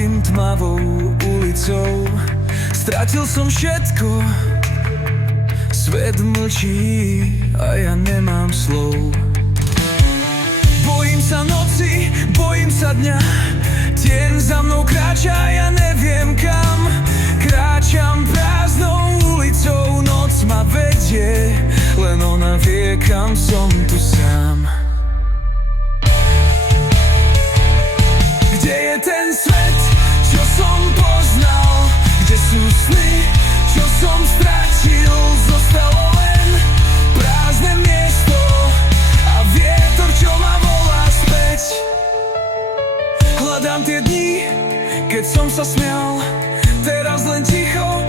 Krátim tmavou ulicou, stratil som všetko. Svet mlčí a ja nemám slov. Bojím sa noci, bojím sa dňa, tieň za mnou kráča, ja neviem kam. Kráčam prázdnou ulicou, noc ma vedie, len ona vie, kam som tu sám. Kde je ten svet, čo som poznal? Kde sú sny, čo som stratil? Zostalo len prázdne miesto a vietor, čo ma volá späť. Hľadám tie dni, keď som sa smial, teraz len ticho